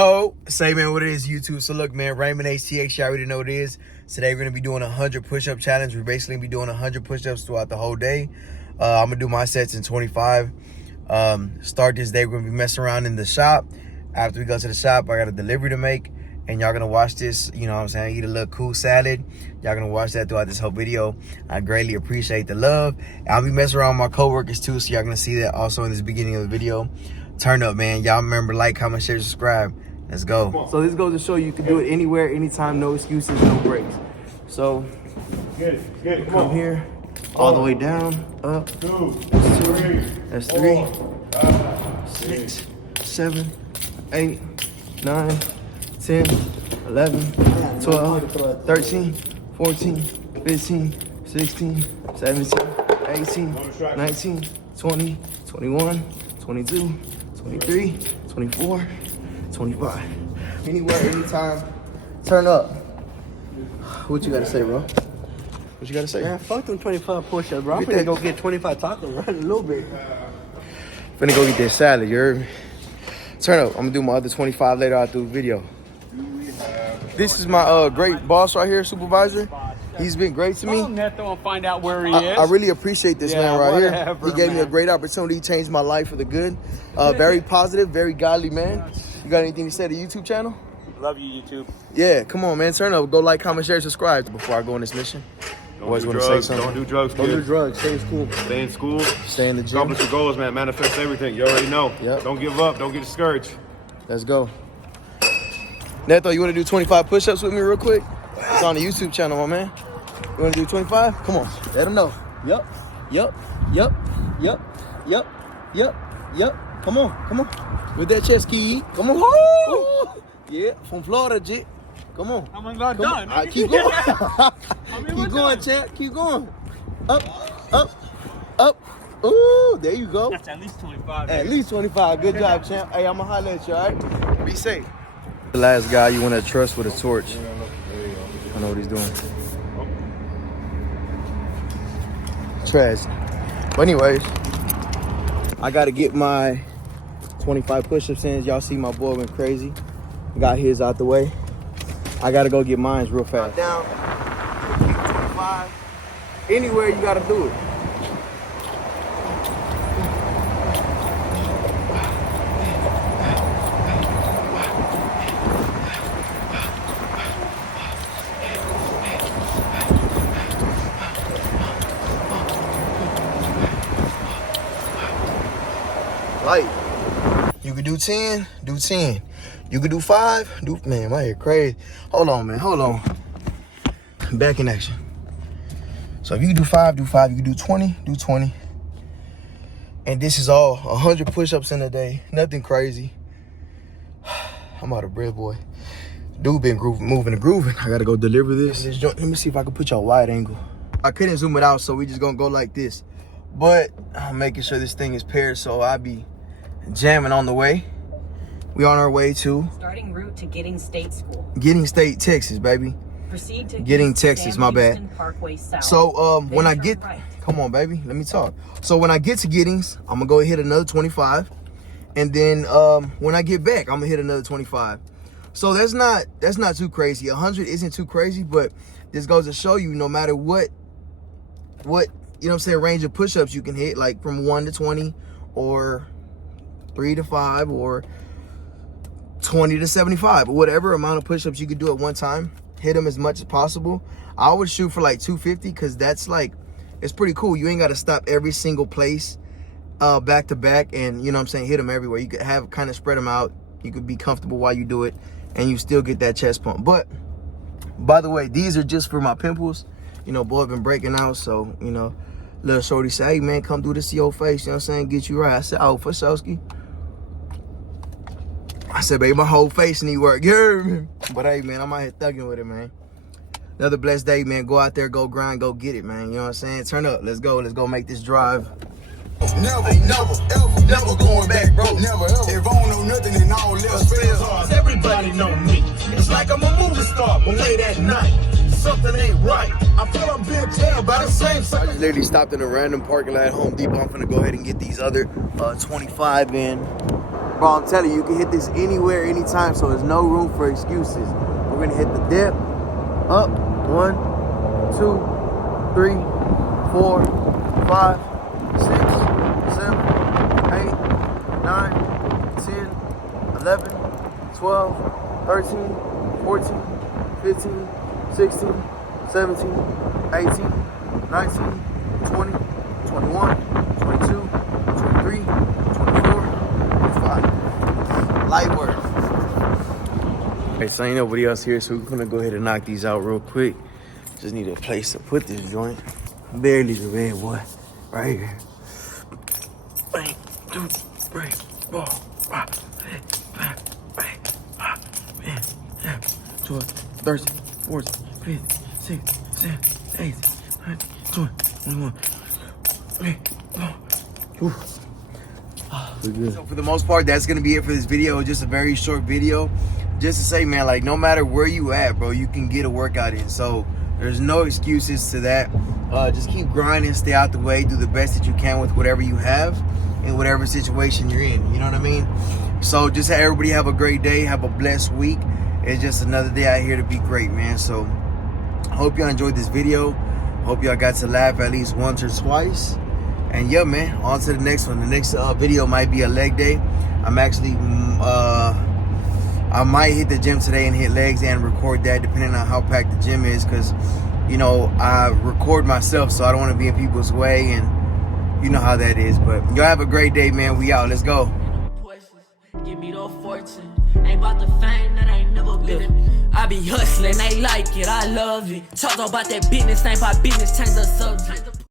Oh, say man, what it is, YouTube. So look, man, Raymond HTX, you already know what it is. Today we're gonna be doing a 100 push-up challenge. We're basically gonna be doing 100 push-ups throughout the whole day. I'm gonna do my sets in 25. Start this day, we're gonna be messing around in the shop. After we go to the shop, I got a delivery to make, and y'all gonna watch this, you know what I'm saying, eat a little cool salad. Y'all gonna watch that throughout this whole video. I greatly appreciate the love. I'll be messing around with my coworkers too, so y'all gonna see that also in this beginning of the video. Turn up, man. Y'all remember, like, comment, share, subscribe. Let's go. So this goes to show you can do it anywhere, anytime, no excuses, no breaks. So come here, all the way down, up. That's 2, that's 3, 6, 7, 8, 9, 10, 11, 12, 13, 14, 15, 16, 17, 18, 19, 20, 21, 22, 23, 24, 25. Anywhere, anytime, turn up. What you gotta say, bro? What you gotta say? Man, fuck them 25 push-ups, bro. I'm finna go get 25 tacos, run a little bit. Finna go get that salad, you heard me? Turn up. I'm gonna do my other 25 later out through the video. This is my great boss right here, supervisor. He's been great to me. Call Neto and find out where he is. I really appreciate this man right whatever, here. He gave me a great opportunity. He changed my life for the good. Very positive, very godly man. You got anything to say to the YouTube channel? Love you, YouTube. Yeah, come on, man. Turn up. Go like, comment, share, subscribe before I go on this mission. Don't do drugs. Don't do drugs, Don't kid. do drugs. Stay in school. Stay in school. Stay in the gym. Accomplish your goals, man. Manifest everything. You already know. Yep. Don't give up. Don't get discouraged. Let's go. Neto, you want to do 25 push-ups with me real quick? It's on the YouTube channel, my man. You want to do 25? Come on. Let them know. Yup. Yup. Yup. Yup. Yup. Yup. Yup. Come on. Come on. With that chest key. Come on. Ooh. Yeah. From Florida, Jit. Come on. I'm not done. All right, keep going. Keep going, champ. Keep going. Up. Up. Up. Ooh, there you go. That's at least 25. At least 25. Good job, champ. Hey, I'm going to holler at you, all right? Be safe. The last guy you want to trust with a torch. I know what he's doing. Trash. But anyways, I got to get my 25 push-ups in. Y'all see my boy went crazy. Got his out the way. I got to go get mine real fast. Down. 25. Anywhere you got to do it. Like, you could do 10, do 10. You could do 5, do, man, my head crazy. Hold on, man, hold on. Back in action. So if you can do 5, do 5. You can do 20, do 20. And this is all 100 push-ups in a day. Nothing crazy. I'm out of breath, boy. Dude been moving and grooving. I gotta go deliver this. Let me see if I can put y'all wide angle. I couldn't zoom it out, so we just gonna go like this. But I'm making sure this thing is paired, so I be jamming on the way. We on our way to starting route to Giddings State School. Giddings State, Texas, baby. Proceed to Giddings, Texas, my bad. Parkway South. So when I get right. come on, baby, let me talk. So when I get to Giddings, I'm gonna go hit another 25. And then when I get back, I'm gonna hit another 25. So that's not too crazy. 100 isn't too crazy, but this goes to show you no matter what you know what I'm saying, range of push-ups you can hit, like from 1 to 20 or 3 to 5 or 20 to 75 or whatever amount of push-ups you could do at one time. Hit them as much as possible. I would shoot for like 250 because that's like, it's pretty cool. You ain't got to stop every single place back to back and, you know what I'm saying, hit them everywhere. You could have kind of spread them out. You could be comfortable while you do it and you still get that chest pump. But by the way, these are just for my pimples. You know, boy been breaking out, so, you know, little shorty say, hey, man, come do this to your face, you know what I'm saying, get you right. I said, oh, for Showski. I said, baby, my whole face need work. Yeah. But, hey, man, I'm out here thugging with it, man. Another blessed day, man. Go out there, go grind, go get it, man. You know what I'm saying? Turn up. Let's go. Let's go make this drive. Never, never going back, bro. Never, ever. If I don't know nothing, then all else fails. Everybody know me. It's like I'm a movie star, but late at night, something ain't right. I feel I'm being tailed by the same. I just literally stopped in a random parking lot at Home Depot. I'm gonna go ahead and get these other 25 in. Bro, I'm telling you, you can hit this anywhere, anytime, so there's no room for excuses. We're gonna hit the dip, up, 1, 2, 3, 4, 5, 6, 7, 8, 9, 10, 11, 12, 13, 14, 15, 16, 17, 18, 19, 20, 21, 22, 23, 24, 25. Light work. Okay, so ain't nobody else here, so we're gonna go ahead and knock these out real quick. Just need a place to put this joint. Barely the red boy. Right here. 1, 2, 3, 4, 5, 6, 7, 8, 9, 10, 12, 13, 14, 15, 16, 17, 18, 19, 20, 21. So for the most part, that's gonna be it for this video. Just a very short video, just to say, man, like, no matter where you at, bro, you can get a workout in. So there's no excuses to that. Just keep grinding, stay out the way, do the best that you can with whatever you have in whatever situation you're in. You know what I mean? So just everybody have a great day, have a blessed week. It's just another day out here to be great, man. So hope y'all enjoyed this video. Hope y'all got to laugh at least once or twice. And yeah, man, on to the next one. The next video might be a leg day. I'm actually, I might hit the gym today and hit legs and record that, depending on how packed the gym is, because, you know, I record myself, so I don't want to be in people's way, and you know how that is. But y'all have a great day, man. We out. Let's go. Give me no fortune. Ain't about the fame that ain't never been in. I be hustling, they like it, I love it. Talk about that business, ain't about business, change the subject.